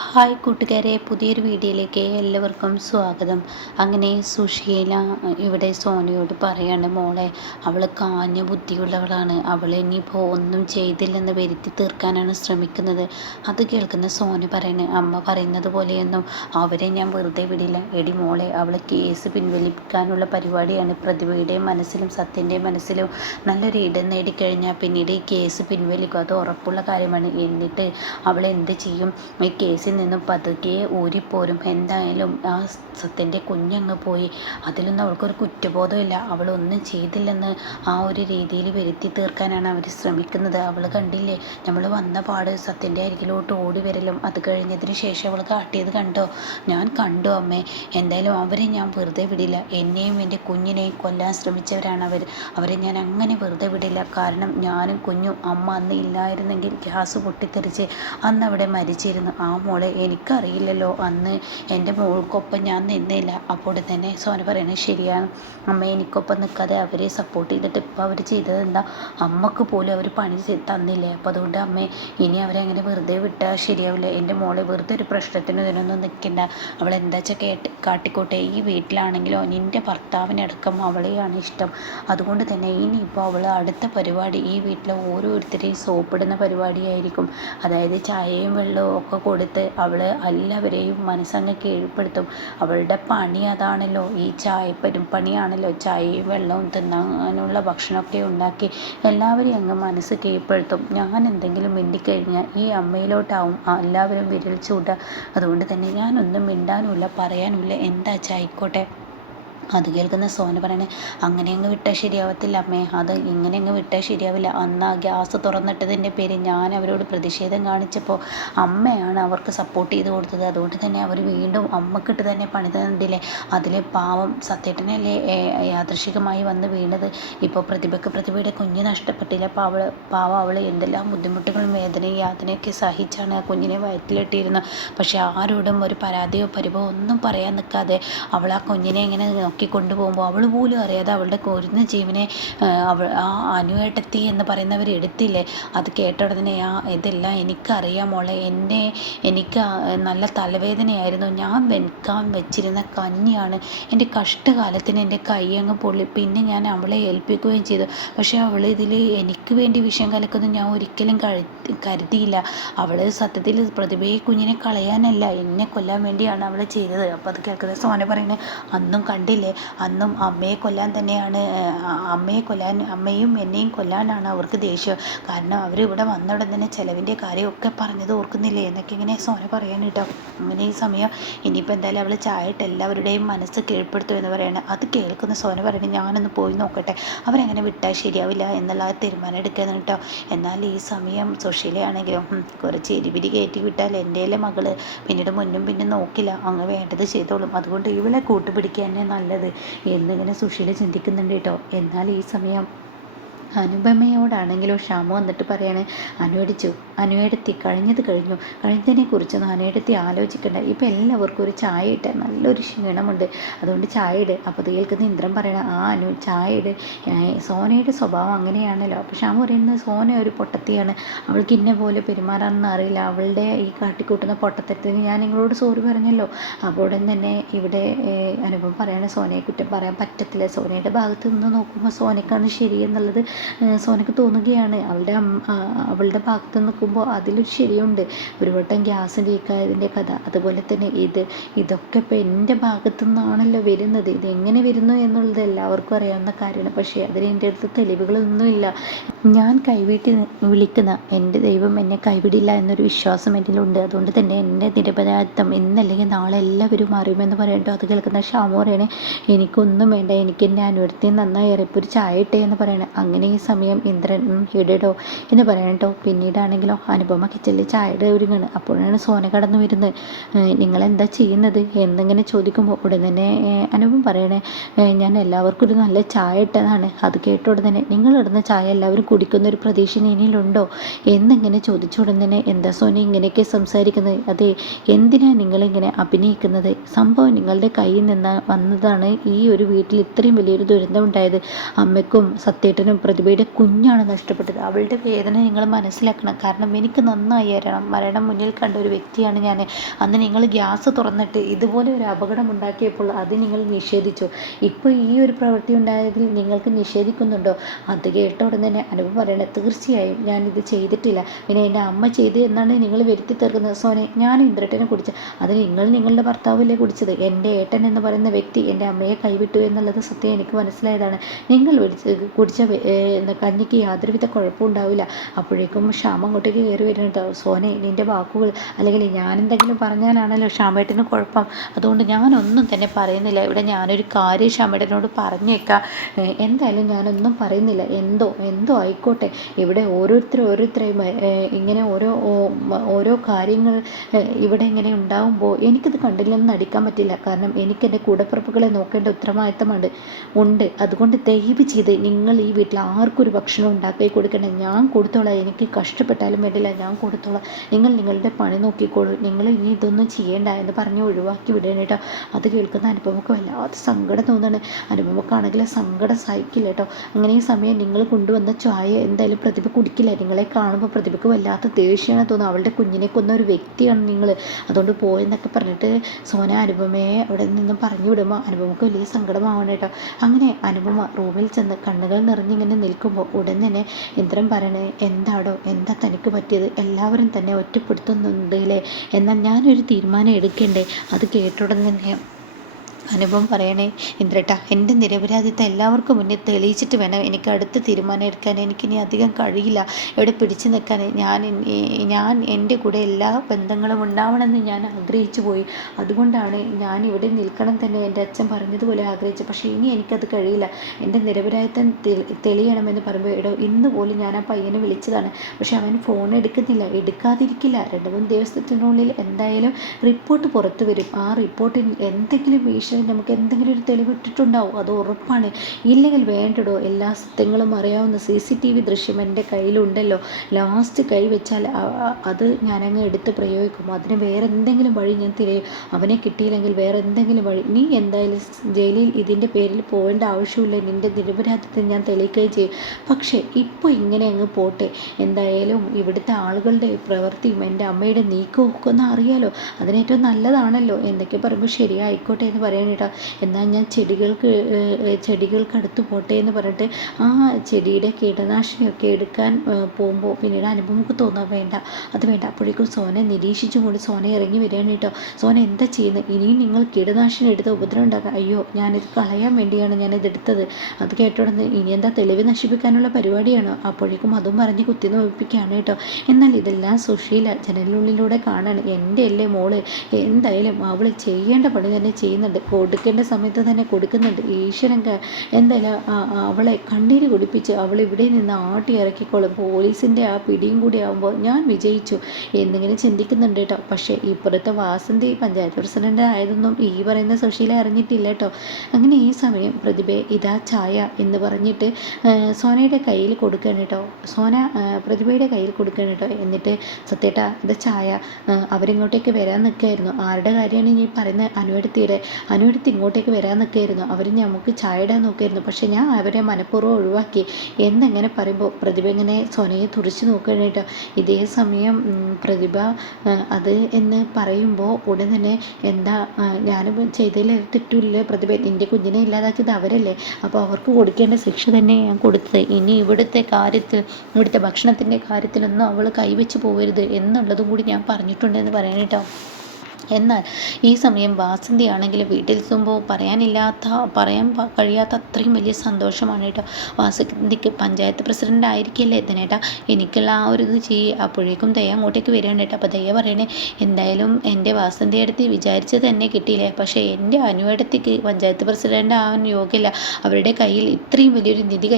Hi കൂട്ടുകാരെ, പുതിയൊരു വീഡിയോയിലേക്ക് എല്ലാവർക്കും സ്വാഗതം. അങ്ങനെ സുശീല ഇവിടെ സോനയോട് പറയാണ്, മോളെ അവൾ കാഞ്ഞ ബുദ്ധിയുള്ളവളാണ്, അവൾ ഇനിയിപ്പോൾ ഒന്നും ചെയ്തില്ലെന്ന് വരുത്തി തീർക്കാനാണ് ശ്രമിക്കുന്നത്. അത് കേൾക്കുന്ന സോന പറയണേ, അമ്മ പറയുന്നത് പോലെയൊന്നും അവരെ ഞാൻ വെറുതെ വിടില്ല. എടി മോളെ, അവൾ കേസ് പിൻവലിക്കാനുള്ള പരിപാടിയാണ്. പ്രതിഭയുടെ മനസ്സിലും സത്യൻ്റെ മനസ്സിലും നല്ലൊരു ഇടം നേടിക്കഴിഞ്ഞാൽ പിന്നീട് ഈ കേസ് പിൻവലിക്കും, അത് ഉറപ്പുള്ള കാര്യമാണ്. എന്നിട്ട് അവൾ എന്ത് ചെയ്യും? ഈ കേസിൽ നിന്നും പതുക്കെ ഊരിപ്പോരും. എന്തായാലും ആ സത്യൻ്റെ കുഞ്ഞങ്ങ് പോയി, അതിലൊന്നും അവൾക്കൊരു കുറ്റബോധമില്ല, അവളൊന്നും ചെയ്തില്ലെന്ന് ആ ഒരു രീതിയിൽ വരുത്തി തീർക്കാനാണ് അവർ ശ്രമിക്കുന്നത്. അവൾ കണ്ടില്ലേ, നമ്മൾ വന്ന പാട് സത്യൻ്റെ അരികിലോട്ട് ഓടി വരലും അത് കഴിഞ്ഞതിന് ശേഷം അവൾ കാട്ടിയത് കണ്ടോ? ഞാൻ കണ്ടു അമ്മേ. എന്തായാലും അവരെ ഞാൻ വെറുതെ വിടില്ല. എന്നെയും എൻ്റെ കുഞ്ഞിനെയും കൊല്ലാൻ ശ്രമിച്ചവരാണ് അവരെ ഞാൻ അങ്ങനെ വെറുതെ വിടില്ല. കാരണം ഞാനും കുഞ്ഞും അമ്മ അന്ന് ഇല്ലായിരുന്നെങ്കിൽ ഗ്യാസ് പൊട്ടിത്തെറിച്ച് അന്ന് അവിടെ മരിച്ചിരുന്നു. ആ മോളെ, എനിക്കറിയില്ലല്ലോ, അന്ന് എൻ്റെ മോൾക്കൊപ്പം ഞാൻ നിന്നില്ല. അപ്പോൾ തന്നെ സോന പറയണത് ശരിയാണ് അമ്മ, എനിക്കൊപ്പം നിൽക്കാതെ അവരെ സപ്പോർട്ട് ചെയ്തിട്ട് ഇപ്പോൾ അവർ ചെയ്തത് എന്താ? അമ്മക്ക് പോലും അവർ പണി തന്നില്ലേ? അപ്പോൾ അതുകൊണ്ട് അമ്മേ, ഇനി അവരെങ്ങനെ വെറുതെ വിട്ടാൽ ശരിയാവില്ല. എൻ്റെ മോളെ വെറുതെ ഒരു പ്രശ്നത്തിന് ഇതിനൊന്നും നിൽക്കണ്ട. അവൾ എന്താ വെച്ചാൽ കാട്ടിക്കോട്ടെ. ഈ വീട്ടിലാണെങ്കിലോ നിൻ്റെ ഭർത്താവിനടക്കം അവളെയാണ് ഇഷ്ടം. അതുകൊണ്ട് തന്നെ ഇനിയിപ്പോൾ അവൾ അടുത്ത പരിപാടി ഈ വീട്ടിലെ ഓരോരുത്തരെയും സോപ്പിടുന്ന പരിപാടിയായിരിക്കും. അതായത് ചായയും വെള്ളവും ഒക്കെ കൊടുത്ത് അവൾ എല്ലാവരെയും മനസ്സങ്ങ് കീഴ്പ്പെടുത്തും. അവളുടെ പണി അതാണല്ലോ, ഈ പണിയാണല്ലോ. ചായയും വെള്ളവും തിന്നാനുള്ള ഭക്ഷണമൊക്കെ ഉണ്ടാക്കി എല്ലാവരെയും അങ്ങ് മനസ്സ് കീഴ്പ്പെടുത്തും. ഞാൻ എന്തെങ്കിലും മിണ്ടിക്കഴിഞ്ഞാൽ ഈ അമ്മയിലോട്ടാവും എല്ലാവരും വിരൽ ചൂണ്ടുക. അതുകൊണ്ട് തന്നെ ഞാനൊന്നും മിണ്ടാനുമില്ല, പറയാനുമില്ല, എന്താ ആയിക്കോട്ടെ. അത് കേൾക്കുന്ന സോന പറയണേ, അങ്ങനെ അങ്ങ് വിട്ടാൽ ശരിയാവത്തില്ല അമ്മേ, അത് ഇങ്ങനെ അങ്ങ് വിട്ടാൽ ശരിയാവില്ല. അന്ന് ആ ഗ്യാസ് തുറന്നിട്ടതിൻ്റെ പേര് ഞാൻ അവരോട് പ്രതിഷേധം കാണിച്ചപ്പോൾ അമ്മയാണ് അവർക്ക് സപ്പോർട്ട് ചെയ്ത് കൊടുത്തത്. അതുകൊണ്ട് തന്നെ അവർ വീണ്ടും അമ്മക്കിട്ട് തന്നെ പണി തന്നില്ലേ. അതിലെ പാവം സത്യേട്ടനല്ലേ യാദൃശികമായി വന്ന് വീണത്. ഇപ്പോൾ പ്രതിഭയുടെ കുഞ്ഞ് നഷ്ടപ്പെട്ടില്ല. പാവം അവൾ എന്തെല്ലാം ബുദ്ധിമുട്ടുകളും വേദനയും യാതനയൊക്കെ സഹിച്ചാണ് ആ കുഞ്ഞിനെ വയറ്റിലിട്ടിരുന്നത്. പക്ഷെ ആരോടും ഒരു പരാതിയോ പരിഭവോ ഒന്നും പറയാൻ നിൽക്കാതെ അവൾ ആ കുഞ്ഞിനെ ഇങ്ങനെ കൊണ്ടുപോകുമ്പോൾ അവൾ പോലും അറിയാതെ അവളുടെ കൊരുന്ന ജീവനെ ആ അനുവേട്ടത്തി എന്ന് പറയുന്നവർ എടുത്തില്ലേ. അത് കേട്ട ഉടനെ ഇതെല്ലാം എനിക്കറിയാം മോളെ, എനിക്ക് നല്ല തലവേദനയായിരുന്നു. ഞാൻ വെക്കാൻ വെച്ചിരുന്ന കഞ്ഞിയാണ് എൻ്റെ കഷ്ടകാലത്തിന് എൻ്റെ കൈ അങ്ങ് പൊള്ളി. പിന്നെ ഞാൻ അവളെ ഏൽപ്പിക്കുകയും ചെയ്തു. പക്ഷേ അവൾ ഇതിൽ എനിക്ക് വേണ്ടി വിഷം കലക്കൊന്നും ഞാൻ ഒരിക്കലും കരുതിയില്ല. അവൾ സത്യത്തിൽ പ്രതിഭയെ കുഞ്ഞിനെ കളയാനല്ല, എന്നെ കൊല്ലാൻ വേണ്ടിയാണ് അവൾ ചെയ്തത്. അപ്പോൾ അത് കേൾക്കുന്നത് സോന പറയുന്നത്, അന്നും കണ്ടില്ലേ, അന്നും അമ്മയെ കൊല്ലാൻ തന്നെയാണ്, അമ്മയും എന്നെയും കൊല്ലാനാണ് അവർക്ക് ദേഷ്യം. കാരണം അവർ ഇവിടെ വന്ന ഉടൻ തന്നെ ചിലവിൻ്റെ കാര്യമൊക്കെ പറഞ്ഞത് ഓർക്കുന്നില്ലേ എന്നൊക്കെ ഇങ്ങനെ സോന പറയാൻ കേട്ടോ. അങ്ങനെ ഈ സമയം ഇനിയിപ്പോൾ എന്തായാലും അവൾ ചായ ഇട്ട് എല്ലാവരുടെയും മനസ്സ് കീഴ്പ്പെടുത്തും എന്ന് പറയണം. അത് കേൾക്കുന്ന സോന പറയുന്നത്, ഞാനൊന്ന് പോയി നോക്കട്ടെ, അവരെങ്ങനെ വിട്ടാൽ ശരിയാവില്ല എന്നുള്ള തീരുമാനം എടുക്കുന്നത് കേട്ടോ. എന്നാൽ ഈ സമയം സുശീലയാണെങ്കിലും കുറച്ച് എരിപിരി കയറ്റി വിട്ടാൽ എൻ്റെ മകള് പിന്നീട് മുന്നും പിന്നും നോക്കില്ല, അങ്ങ് വേണ്ടത് ചെയ്തോളും. അതുകൊണ്ട് ഇവളെ കൂട്ടുപിടിക്കുക തന്നെ നല്ലത് എന്നിങ്ങനെ സുശീല ചിന്തിക്കുന്നുണ്ട് കേട്ടോ. എന്നാൽ ഈ സമയം അനുപമയോടാണെങ്കിലോ ക്ഷാമ വന്നിട്ട് പറയാണ്, അനുവെടുത്തി കഴിഞ്ഞതിനെ കുറിച്ചൊന്നും അനുവെടുത്തി ആലോചിക്കണ്ട. ഇപ്പം എല്ലാവർക്കും ഒരു ചായ ഇട്ട് നല്ലൊരു ക്ഷീണമുണ്ട്, അതുകൊണ്ട് ചായ ഇട്. അപ്പോൾ കേൾക്കുന്ന ഇന്ദ്രൻ പറയണം, ചായ ഇട്, സോനയുടെ സ്വഭാവം അങ്ങനെയാണല്ലോ. അപ്പോൾ ക്ഷാമ പറയുന്നത്, സോന ഒരു പൊട്ടത്തിയാണ്, അവൾക്ക് ഇന്ന പോലെ പെരുമാറാനൊന്നും അറിയില്ല, അവളുടെ ഈ കാട്ടിക്കൂട്ടുന്ന പൊട്ടത്തരത്തിന് ഞാൻ നിങ്ങളോട് സോറി പറഞ്ഞല്ലോ. അപ്പോൾ ഉടൻ തന്നെ ഇവിടെ അനുഭവം പറയണ, സോനയെ കുറ്റം പറയാൻ പറ്റത്തില്ല, സോനയുടെ ഭാഗത്ത് നിന്ന് നോക്കുമ്പോൾ സോനയ്ക്കാണ് ശരിയെന്നുള്ളത് സോനയ്ക്ക് തോന്നുകയാണ്. അവളുടെ ഭാഗത്ത് നിൽക്കുമ്പോൾ അതിലൊരു ശരിയുണ്ട്. ഒരു വട്ടം ഗ്യാസ് ലീക്കായതിൻ്റെ കഥ, അതുപോലെ തന്നെ ഇതൊക്കെ ഇപ്പോൾ എൻ്റെ ഭാഗത്തു നിന്നാണല്ലോ വരുന്നത്. ഇതെങ്ങനെ വരുന്നു എന്നുള്ളത് എല്ലാവർക്കും അറിയാവുന്ന കാര്യമാണ്. പക്ഷേ അതിന് എൻ്റെ അടുത്ത് തെളിവുകളൊന്നുമില്ല. ഞാൻ വിളിക്കുന്ന എൻ്റെ ദൈവം എന്നെ കൈവിടില്ല എന്നൊരു വിശ്വാസം എന്നിലുണ്ട്. അതുകൊണ്ട് തന്നെ എൻ്റെ നിരപരാധിത്വം ഇന്നല്ലെങ്കിൽ നാളെ എല്ലാവരും അറിയുമെന്ന് പറയട്ടോ. അത് കേൾക്കുന്ന ഷാമു പറയണേ, എനിക്കൊന്നും വേണ്ട, എനിക്ക് എൻ്റെ അനുവൃത്തി നന്നായി ഇറപ്പോൾ ഒരു ചായ ഇട്ടേ എന്ന് പറയണേ. അങ്ങനെ ഈ സമയം ഇന്ദ്രൻ ഇടടോ എന്ന് പറയണട്ടോ. പിന്നീടാണെങ്കിലോ അനുപമ കിച്ചണിൽ ചായയുടെ ഒരുങ്ങാണ്. അപ്പോഴാണ് സോന കടന്നു വരുന്നത്. നിങ്ങളെന്താ ചെയ്യുന്നത് എന്നിങ്ങനെ ചോദിക്കുമ്പോൾ ഉടൻ തന്നെ അനുപമ പറയണേ, ഞാൻ എല്ലാവർക്കും ഒരു നല്ല ചായ ഇട്ടതാണ്. അത് കേട്ട ഉടൻ തന്നെ, നിങ്ങളിടുന്ന ചായ എല്ലാവരും കുടിക്കുന്ന ഒരു പ്രതീക്ഷ ഇനിയിലുണ്ടോ എന്നിങ്ങനെ ചോദിച്ച ഉടൻ തന്നെ, എന്താ സോന ഇങ്ങനെയൊക്കെ സംസാരിക്കുന്നത്? അതെ, എന്തിനാണ് നിങ്ങളിങ്ങനെ അഭിനയിക്കുന്നത്? സംഭവം നിങ്ങളുടെ കയ്യിൽ നിന്ന് വന്നതാണ് ഈ ഒരു വീട്ടിൽ ഇത്രയും വലിയൊരു ദുരന്തം ഉണ്ടായത്. അമ്മയ്ക്കും സത്യേട്ടനും പ്രതിഭയുടെ കുഞ്ഞാണ് നഷ്ടപ്പെട്ടത്. അവളുടെ വേദന നിങ്ങൾ മനസ്സിലാക്കണം. കാരണം കാരണം എനിക്ക് നന്നായി അറിയണം, മരണം മുന്നിൽ കണ്ട ഒരു വ്യക്തിയാണ് ഞാൻ. അന്ന് നിങ്ങൾ ഗ്യാസ് തുറന്നിട്ട് ഇതുപോലെ ഒരു അപകടം ഉണ്ടാക്കിയപ്പോൾ അത് നിങ്ങൾ നിഷേധിച്ചു. ഇപ്പോൾ ഈ ഒരു പ്രവൃത്തി ഉണ്ടായതിൽ നിങ്ങൾക്ക് നിഷേധിക്കുന്നുണ്ടോ? അത് കേട്ട ഉടനെ തന്നെ അനുപമ പറയണേ, തീർച്ചയായും ഞാനിത് ചെയ്തിട്ടില്ല, പിന്നെ എൻ്റെ അമ്മ ചെയ്ത് എന്നാണ് നിങ്ങൾ വരുത്തി തീർക്കുന്നത്. സോനെ, ഞാൻ ഇന്ദ്രേട്ടനെ കുടിച്ചത്, അത് നിങ്ങളുടെ ഭർത്താവല്ലേ കുടിച്ചത്. എൻ്റെ ഏട്ടൻ എന്ന് പറയുന്ന വ്യക്തി എൻ്റെ അമ്മയെ കൈവിട്ടു എന്നുള്ളത് സത്യം എനിക്ക് മനസ്സിലായതാണ്. നിങ്ങൾ കുടിച്ച കഞ്ഞിക്ക് യാതൊരുവിധ കുഴപ്പവും ഉണ്ടാവില്ല. അപ്പോഴേക്കും ശ്യാമ അങ്ങോട്ടേക്ക് കയറി വരുന്നുണ്ട്. സോനെ, നിൻ്റെ വാക്കുകൾ അല്ലെങ്കിൽ ഞാൻ എന്തെങ്കിലും പറഞ്ഞാലാണല്ലോ ശ്യാമേട്ടന് കുഴപ്പം, അതുകൊണ്ട് ഞാനൊന്നും തന്നെ പറയുന്നില്ല. ഇവിടെ ഞാനൊരു കാര്യം ശ്യാമേട്ടനോട് പറഞ്ഞേക്കാം, എന്തായാലും ഞാനൊന്നും പറയുന്നില്ല. എന്തോ ആയിക്കോട്ടെ. ഇവിടെ ഓരോരുത്തരെയും ഇങ്ങനെ ഓരോ കാര്യങ്ങൾ ഇവിടെ ഇങ്ങനെ ഉണ്ടാകുമ്പോൾ എനിക്കത് കണ്ടില്ലെന്ന് നടിക്കാൻ പറ്റില്ല. കാരണം എനിക്ക് എൻ്റെ കൂടപ്പിറപ്പുകളെ നോക്കേണ്ട ഉത്തരവാദിത്തമുണ്ട്. അതുകൊണ്ട് ദയവ് ചെയ്ത് നിങ്ങൾ ഈ വീട്ടിൽ ആർക്കും ഒരു ഭക്ഷണം ഉണ്ടാക്കി കൊടുക്കണ്ട. ഞാൻ കൊടുത്തോളാം, എനിക്ക് കഷ്ടപ്പെട്ടാലും വേണ്ടില്ല, ഞാൻ കൊടുത്തോളാം. നിങ്ങൾ നിങ്ങളുടെ പണി നോക്കിക്കോളൂ, നിങ്ങൾ ഇനി ഇതൊന്നും ചെയ്യേണ്ട എന്ന് പറഞ്ഞ് ഒഴിവാക്കി വിടണം കേട്ടോ. അത് കേൾക്കുന്ന അനുപമക്ക് വല്ലാത്ത സങ്കടം തോന്നുകയാണ്. അനുപമക്കാണെങ്കിൽ സങ്കടം സഹിക്കില്ല കേട്ടോ. അങ്ങനെ ഈ സമയം നിങ്ങൾ കൊണ്ടുവന്ന ചായ എന്തായാലും പ്രതിഭ കുടിക്കില്ല. നിങ്ങളെ കാണുമ്പോൾ പ്രതിഭയ്ക്ക് വല്ലാത്ത ദേഷ്യമാണ് തോന്നുന്നത്. അവളുടെ കുഞ്ഞിനെ കൊന്ന ഒരു വ്യക്തിയാണ് നിങ്ങൾ, അതുകൊണ്ട് പോയെന്നൊക്കെ പറഞ്ഞിട്ട് സോന അനുപമയെ അവിടെ നിന്നും പറഞ്ഞു വിടുമ്പോൾ അനുപമക്ക് വലിയ സങ്കടമാവണം കേട്ടോ. അങ്ങനെ അനുപമ റൂമിൽ ചെന്ന് കണ്ണുകൾ നിറഞ്ഞിങ്ങനെ നിൽക്കുമ്പോൾ ഉടൻ തന്നെ ഇന്ദ്രൻ പറയണേ, എന്താ തനിക്ക് പറ്റിയത്? എല്ലാവരും തന്നെ ഒറ്റപ്പെടുത്തുന്നുണ്ട് അല്ലേ? എന്നാൽ ഞാനൊരു തീരുമാനം എടുക്കണ്ടേ? അത് കേട്ടുടൻ തന്നെ അനുപം പറയണേ, ഇന്ദ്രേട്ടാ, എൻ്റെ നിരപരാധിത്വം എല്ലാവർക്കും മുന്നിൽ തെളിയിച്ചിട്ട് വേണം എനിക്ക് അടുത്ത തീരുമാനം എടുക്കാൻ. എനിക്കിനി അധികം കഴിയില്ല ഇവിടെ പിടിച്ചു നിൽക്കാൻ. ഞാൻ എൻ്റെ കൂടെ എല്ലാ ബന്ധങ്ങളും ഉണ്ടാവണമെന്ന് ഞാൻ ആഗ്രഹിച്ചു പോയി. അതുകൊണ്ടാണ് ഞാൻ ഇവിടെ നിൽക്കണം തന്നെ എൻ്റെ അച്ഛൻ പറഞ്ഞതുപോലെ ആഗ്രഹിച്ചു. പക്ഷേ ഇനി എനിക്കത് കഴിയില്ല. എൻ്റെ നിരപരാധിത്വം തെളിയണമെന്ന് പറയുമ്പോൾ, ഇന്ന് പോലും ഞാൻ ആ പയ്യനെ വിളിച്ചതാണ്, പക്ഷെ അവൻ ഫോൺ എടുക്കാതിരിക്കില്ല. 2-3 ദിവസത്തിനുള്ളിൽ എന്തായാലും റിപ്പോർട്ട് പുറത്തു വരും. ആ റിപ്പോർട്ടിൽ എന്തെങ്കിലും നമുക്ക് എന്തെങ്കിലും ഒരു തെളിവിട്ടിട്ടുണ്ടാവും, അത് ഉറപ്പാണ്. ഇല്ലെങ്കിൽ വേണ്ടടോ, എല്ലാ സത്യങ്ങളും അറിയാവുന്ന CCTV ദൃശ്യം എൻ്റെ കയ്യിലുണ്ടല്ലോ. ലാസ്റ്റ് കൈ വെച്ചാൽ അത് ഞാനങ്ങ് എടുത്ത് പ്രയോഗിക്കും. അതിന് വേറെ എന്തെങ്കിലും വഴി ഞാൻ തിരയും. അവനെ കിട്ടിയില്ലെങ്കിൽ വേറെ എന്തെങ്കിലും വഴി. നീ എന്തായാലും ജയിലിൽ ഇതിൻ്റെ പേരിൽ പോകേണ്ട ആവശ്യമില്ല. നിൻ്റെ നിരപരാധിത്വം ഞാൻ തെളിയിക്കുകയും ചെയ്യും. പക്ഷേ ഇപ്പോൾ ഇങ്ങനെ അങ്ങ് പോട്ടെ. എന്തായാലും ഇവിടുത്തെ ആളുകളുടെ പ്രവൃത്തിയും എൻ്റെ അമ്മയുടെ നീക്കവും ഒക്കെ ഒന്ന് അറിയാലോ. അതിനേറ്റവും നല്ലതാണല്ലോ. എന്തൊക്കെ പറയുമ്പോൾ ശരിയായിക്കോട്ടെ എന്ന് പറയാൻ കേട്ടോ. എന്നാൽ ഞാൻ ചെടികൾക്കടുത്ത് പോട്ടെ എന്ന് പറഞ്ഞിട്ട് ആ ചെടിയുടെ കീടനാശിനിയൊക്കെ എടുക്കാൻ പോകുമ്പോൾ പിന്നീട് അനുപമക്ക് തോന്നാൻ വേണ്ട. അപ്പോഴേക്കും സോന നിരീക്ഷിച്ചുകൊണ്ട് സോന ഇറങ്ങി വരികയാണ് കേട്ടോ. സോന എന്താ ചെയ്യുന്നത്? ഇനിയും നിങ്ങൾ കീടനാശിനി എടുത്ത് ഉപദ്രവം ഉണ്ടാക്കുക? അയ്യോ, ഞാനിത് കളയാൻ വേണ്ടിയാണ് ഞാനിത് എടുത്തത്. അത് കേട്ടോടന്ന് ഇനി എന്താ തെളിവ് നശിപ്പിക്കാനുള്ള പരിപാടിയാണോ? അപ്പോഴേക്കും അതും പറഞ്ഞ് കുത്തി നോപ്പിക്കുകയാണ് കേട്ടോ. എന്നാൽ ഇതെല്ലാം സുശീല ജനലിനുള്ളിലൂടെ കാണാണ്. എൻ്റെ അല്ലേ മോള്, എന്തായാലും അവൾ ചെയ്യേണ്ട പണി തന്നെ ചെയ്യുന്നുണ്ട്, കൊടുക്കേണ്ട സമയത്ത് തന്നെ കൊടുക്കുന്നുണ്ട്. ഈശ്വരൻ എന്തായാലും അവളെ കണ്ണീര് കുടിപ്പിച്ച് അവൾ ഇവിടെ നിന്ന് ആട്ടി ഇറക്കിക്കോളും. പോലീസിൻ്റെ ആ പിടിയും കൂടി ആകുമ്പോൾ ഞാൻ വിജയിച്ചു എന്നിങ്ങനെ ചിന്തിക്കുന്നുണ്ട് കേട്ടോ. പക്ഷേ ഇപ്പുറത്തെ വാസന്തി പഞ്ചായത്ത് പ്രസിഡന്റ് ആയതൊന്നും ഈ പറയുന്ന സുശീല അറിഞ്ഞിട്ടില്ല കേട്ടോ. അങ്ങനെ ഈ സമയം പ്രതിഭയെ ഇതാ ചായ എന്ന് പറഞ്ഞിട്ട് സോനയുടെ കയ്യിൽ കൊടുക്കുകയാണ് കേട്ടോ. സോന പ്രതിഭയുടെ കയ്യിൽ കൊടുക്കുകയാണ് കേട്ടോ. എന്നിട്ട് സത്യേട്ടാ, ഇത് ചായ. അവരിങ്ങോട്ടേക്ക് വരാൻ നിൽക്കുകയായിരുന്നു. ആരുടെ കാര്യമാണ് ഇനി പറയുന്നത്? അനുവെടുത്ത് ഇങ്ങോട്ടേക്ക് വരാൻ നിൽക്കുകയായിരുന്നു. അവർ നമുക്ക് ചായ ഇടാൻ നോക്കുകയായിരുന്നു. പക്ഷേ ഞാൻ അവരെ മനഃപൂർവ്വം ഒഴിവാക്കി എന്നെങ്ങനെ പറയുമ്പോൾ പ്രതിഭ ഇങ്ങനെ സോനയെ തുറിച്ച് നോക്കുകയാണ് കേട്ടോ. ഇതേ സമയം പ്രതിഭ അത് എന്ന് പറയുമ്പോൾ ഉടൻ തന്നെ എന്താ ഞാനും ചെയ്തതിൽ തെറ്റില്ല പ്രതിഭ, നിൻ്റെ കുഞ്ഞിനെ ഇല്ലാതാക്കിയത് അവരല്ലേ, അപ്പോൾ അവർക്ക് കൊടുക്കേണ്ട ശിക്ഷ തന്നെ ഞാൻ കൊടുത്തത്. ഇനി ഇവിടുത്തെ ഭക്ഷണത്തിൻ്റെ കാര്യത്തിലൊന്നും അവൾ കൈവച്ച് പോകരുത് എന്നുള്ളതും കൂടി ഞാൻ പറഞ്ഞിട്ടുണ്ടെന്ന് പറയാൻ കേട്ടോ. എന്നാൽ ഈ സമയം വാസന്തി ആണെങ്കിൽ വീട്ടിലെത്തുമ്പോൾ പറയാൻ കഴിയാത്ത അത്രയും വലിയ സന്തോഷമാണ് കേട്ടോ. വാസന്തിക്ക് പഞ്ചായത്ത് പ്രസിഡന്റ് ആയിരിക്കല്ലേ ഇതിനേട്ടാ, എനിക്കുള്ള ആ ഒരു ഇത് ചെയ്യുക. അപ്പോഴേക്കും ദയ അങ്ങോട്ടേക്ക് വരികയാണ് കേട്ടോ. അപ്പോൾ ദയ പറയണേ, എന്തായാലും എൻ്റെ വാസന്തി അടുത്ത് വിചാരിച്ചത് തന്നെ കിട്ടിയില്ലേ, പക്ഷേ എൻ്റെ അനുവടത്തേക്ക് പഞ്ചായത്ത് പ്രസിഡന്റ് ആവാൻ യോഗ്യമില്ല. അവരുടെ കയ്യിൽ ഇത്രയും വലിയൊരു നിധി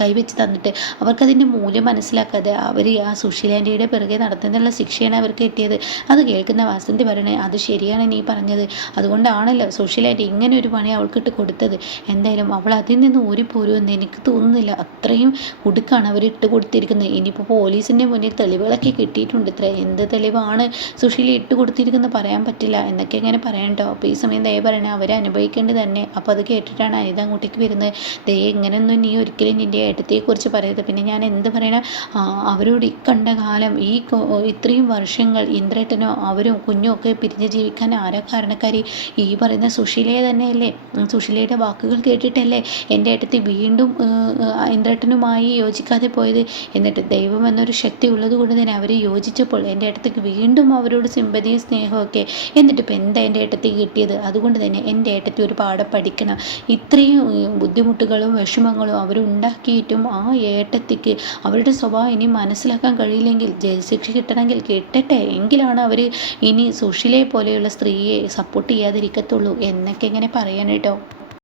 കൈവച്ച് തന്നിട്ട് അവർക്കതിൻ്റെ മൂല്യം മനസ്സിലാക്കാതെ അവർ ആ സുശീലാൻ്റിയുടെ പിറകെ നടത്തുന്നതിനുള്ള ശിക്ഷയാണ് അവർക്ക് കിട്ടിയത്. അത് കേൾക്കുന്ന വാസന്തി പറയണേ, പറയണേ അത് ശരിയാണ് നീ പറഞ്ഞത്, അതുകൊണ്ടാണല്ലോ സുശീലായിട്ട് ഇങ്ങനെ ഒരു പണി അവൾക്കിട്ട് കൊടുത്തത്. എന്തായാലും അവൾ അതിൽ നിന്ന് ഊരിപ്പോരുമെന്ന് എനിക്ക് തോന്നുന്നില്ല. അത്രയും കുടുക്കാണ് അവർ ഇട്ട് കൊടുത്തിരിക്കുന്നത്. ഇനിയിപ്പോൾ പോലീസിൻ്റെ മുന്നിൽ തെളിവുകളൊക്കെ കിട്ടിയിട്ടുണ്ട്. ഇത്ര എന്ത് തെളിവാണ് സുശീല ഇട്ട് കൊടുത്തിരിക്കുന്നത് പറയാൻ പറ്റില്ല എന്നൊക്കെ ഇങ്ങനെ പറയണ്ടോ. അപ്പോൾ ഈ സമയം ദയ പറയണേ അവർ അനുഭവിക്കേണ്ടത് തന്നെ. അപ്പോൾ അത് കേട്ടിട്ടാണ് അനിത അങ്ങോട്ടേക്ക് വരുന്നത്. ദയ ഇങ്ങനെയൊന്നും നീ ഒരിക്കലും നിൻ്റെ ഏട്ടത്തെക്കുറിച്ച് പറയരുത്. പിന്നെ ഞാൻ എന്ത് പറയണം, അവരോട് കണ്ട കാലം ഇത്രയും വർഷങ്ങൾ ഇന്ദ്രേട്ടനോ അവരും കുഞ്ഞും ഒക്കെ പിരിഞ്ഞ് ജീവിക്കാൻ ആരാ കാരണക്കാരി? ഈ പറയുന്ന സുശീലയെ തന്നെയല്ലേ. സുശീലയുടെ വാക്കുകൾ കേട്ടിട്ടല്ലേ എൻ്റെ ഏട്ടത്തി വീണ്ടും ഇന്ദ്രേട്ടനുമായി യോജിക്കാതെ പോയത്. എന്നിട്ട് ദൈവം എന്നൊരു ശക്തി ഉള്ളത് കൊണ്ട് തന്നെ അവർ യോജിച്ചപ്പോൾ എൻ്റെ ഏട്ടത്തിക്ക് വീണ്ടും അവരോട് സിമ്പതിയും സ്നേഹമൊക്കെ. എന്നിട്ട് ഇപ്പം എന്താ എൻ്റെ ഏട്ടത്തിക്ക് കിട്ടിയത്? അതുകൊണ്ട് തന്നെ എൻ്റെ ഏട്ടത്തി ഒരു പാഠം പഠിക്കണം. ഇത്രയും ബുദ്ധിമുട്ടുകളും വിഷമങ്ങളും അവരുണ്ടാക്കിയിട്ടും ആ ഏട്ടത്തിക്ക് അവരുടെ സ്വഭാവം ഇനി മനസ്സിലാക്കാൻ കഴിയില്ലെങ്കിൽ ജയിൽ ശിക്ഷ കിട്ടണമെങ്കിൽ കിട്ടട്ടെ. എങ്കിലാണ് അവർ ഇനി സുശീലയെ പോലെയുള്ള സ്ത്രീയെ സപ്പോർട്ട് ചെയ്യാതിരിക്കത്തുള്ളൂ എന്നൊക്കെ ഇങ്ങനെ പറയാൻ കേട്ടോ.